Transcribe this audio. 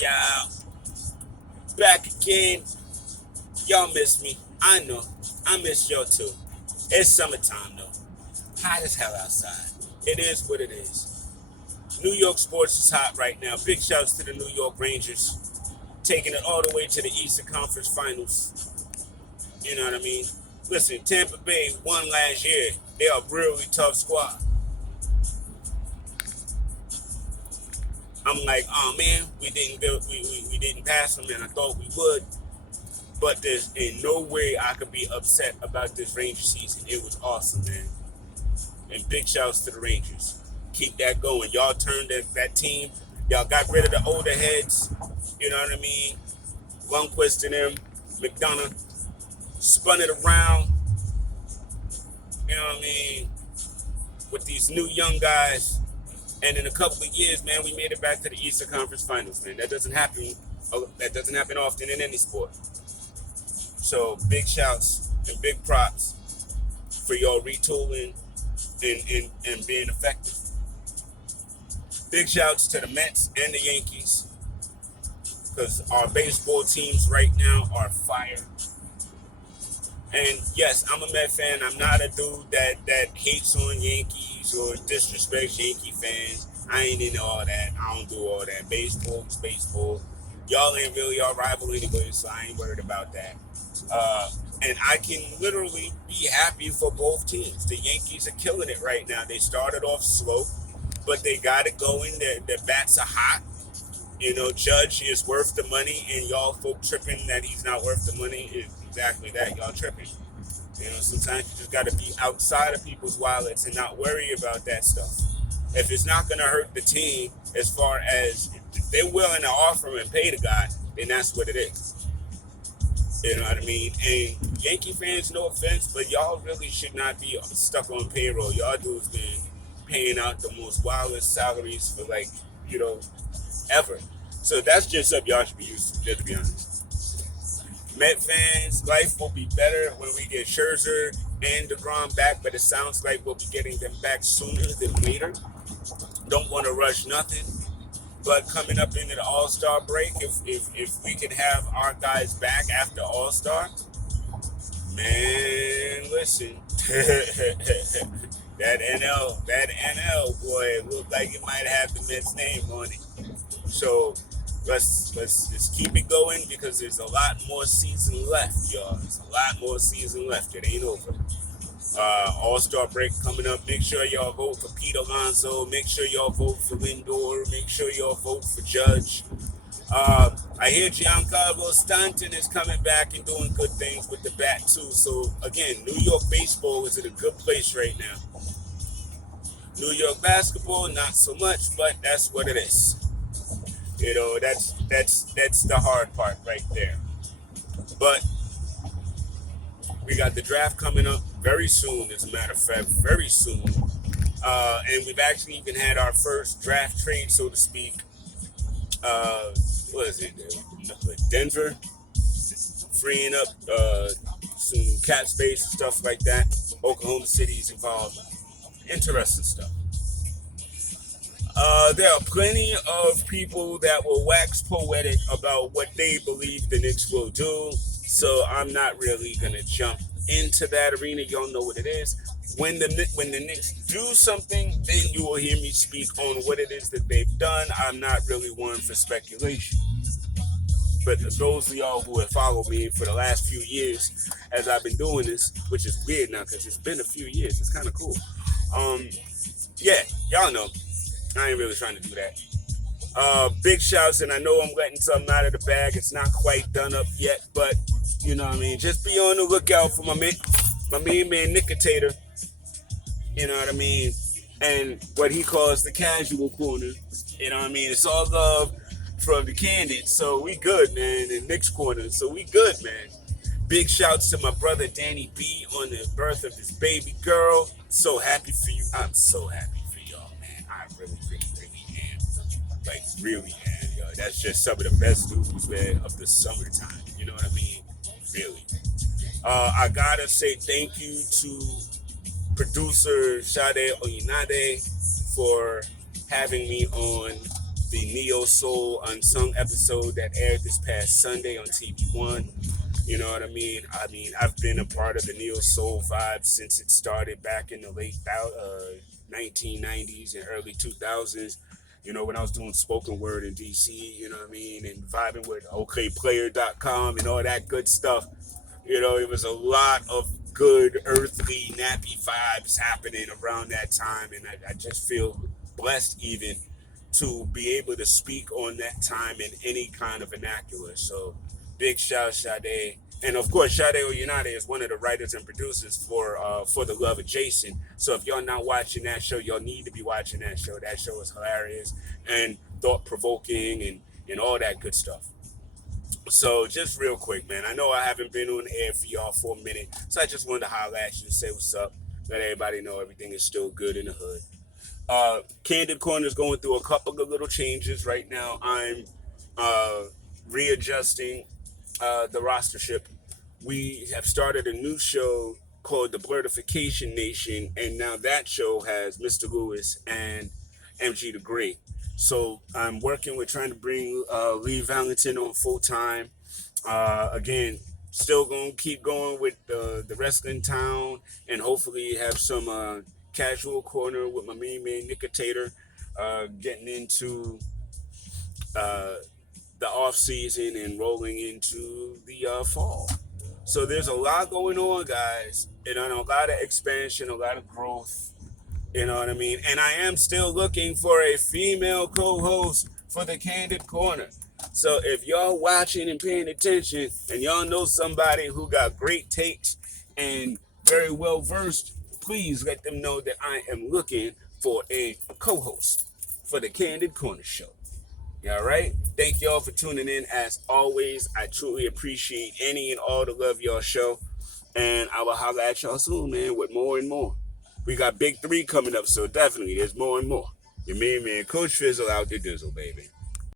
Yeah, back again. Y'all miss me. I know. I miss y'all too. It's summertime though. Hot as hell outside. It is what it is. New York sports is hot right now. Big shouts to the New York Rangers. Taking it all the way to the Eastern Conference Finals. You know what I mean? Listen, Tampa Bay won last year. They're a really tough squad. I'm like, oh man, we didn't pass them, and I thought we would. But there's in no way I could be upset about this Ranger season. It was awesome, man. And big shouts to the Rangers. Keep that going. Y'all turned that team. Y'all got rid of the older heads. You know what I mean? Lundqvist and them, McDonough, spun it around. You know what I mean? With these new young guys. And in a couple of years, man, we made it back to the Eastern Conference Finals, man. That doesn't happen. That doesn't happen often in any sport. So big shouts and big props for y'all retooling and being effective. Big shouts to the Mets and the Yankees, because our baseball teams right now are fire. And yes, I'm a Met fan. I'm not a dude that hates on Yankees or disrespects Yankee fans. I ain't into all that. I don't do all that. Baseball is baseball. Y'all ain't really our rival anyway, so I ain't worried about that. And I can literally be happy for both teams. The Yankees are killing it right now. They started off slow, but they got it going. Their bats are hot. You know, Judge is worth the money, and y'all folk tripping that he's not worth the money is exactly that. Y'all tripping. You know, sometimes you just got to be outside of people's wallets and not worry about that stuff. If it's not going to hurt the team, as far as if they're willing to offer and pay the guy, then that's what it is. You know what I mean? And Yankee fans, no offense, but y'all really should not be stuck on payroll. Y'all dudes been paying out the most wildest salaries for, like, you know, ever. So that's just something y'all should be used to, just to be honest. Met fans, life will be better when we get Scherzer and DeGrom back, but it sounds like we'll be getting them back sooner than later. Don't want to rush nothing. But coming up into the All-Star break, if we can have our guys back after All-Star, man, listen, that NL boy, it looked like it might have the Mets name on it. So let's just keep it going, because there's a lot more season left, y'all. There's a lot more season left. It ain't over. All-Star break coming up. Make sure y'all vote for Pete Alonso. Make sure y'all vote for Lindor. Make sure y'all vote for Judge. I hear Giancarlo Stanton is coming back and doing good things with the bat too. So again, New York baseball is in a good place right now. New York basketball, not so much, but that's what it is. You know, that's the hard part right there. But we got the draft coming up very soon, as a matter of fact, very soon. And we've actually even had our first draft trade, so to speak. What is it? Denver, freeing up some cap space and stuff like that. Oklahoma City is involved. Interesting stuff. There are plenty of people that will wax poetic about what they believe the Knicks will do. So I'm not really gonna jump into that arena. Y'all know what it is. When the Knicks do something, then you will hear me speak on what it is that they've done. I'm not really one for speculation. But those of y'all who have followed me for the last few years as I've been doing this, which is weird now because it's been a few years, it's kind of cool. Yeah, y'all know. I ain't really trying to do that. Big shouts, and I know I'm letting something out of the bag. It's not quite done up yet, but you know what I mean. Just be on the lookout for my main man Nickotator. You know what I mean, and what he calls the casual corner. You know what I mean. It's all love from the Candid, so we good, man. And Nick's corner, so we good, man. Big shouts to my brother Danny B on the birth of his baby girl. So happy for you. I'm so happy. I really, really, really am. Like, really am, yo. That's just some of the best news, man, of the summertime. You know what I mean? Really. I gotta say thank you to producer Sade Oyinade for having me on the Neo Soul Unsung episode that aired this past Sunday on TV1. You know what I mean? I've been a part of the Neo Soul vibe since it started back in the late 1990s and early 2000s. You know, when I was doing spoken word in DC, you know what I mean, and vibing with okplayer.com and all that good stuff. You know, it was a lot of good earthly nappy vibes happening around that time, and I just feel blessed even to be able to speak on that time in any kind of vernacular. So big shout out Sade. And of course, Sade Oyunade is one of the writers and producers for The Love of Jason. So if y'all not watching that show, y'all need to be watching that show. That show is hilarious and thought provoking and all that good stuff. So just real quick, man. I know I haven't been on the air for y'all for a minute, so I just wanted to holler at you and say what's up. Let everybody know everything is still good in the hood. Candid Corner is going through a couple of little changes right now. I'm readjusting the rostership. We have started a new show called The Blurtification Nation, and now that show has Mr. Lewis and MG the Great. So I'm working with trying to bring Lee Valentin on full time. Again, still gonna keep going with the wrestling town, and hopefully have some casual corner with my main man Nickotator, getting into the off season and rolling into the fall. So there's a lot going on, guys, and a lot of expansion, a lot of growth. You know what I mean? And I am still looking for a female co-host for the Candid Corner. So if y'all watching and paying attention and y'all know somebody who got great takes and very well versed, please let them know that I am looking for a co-host for the Candid Corner show. All right? Thank y'all for tuning in. As always, I truly appreciate any and all the love y'all show. And I will holler at y'all soon, man, with more and more. We got Big 3 coming up, so definitely there's more and more. Your main man, Coach Fizzle out the dizzle, baby.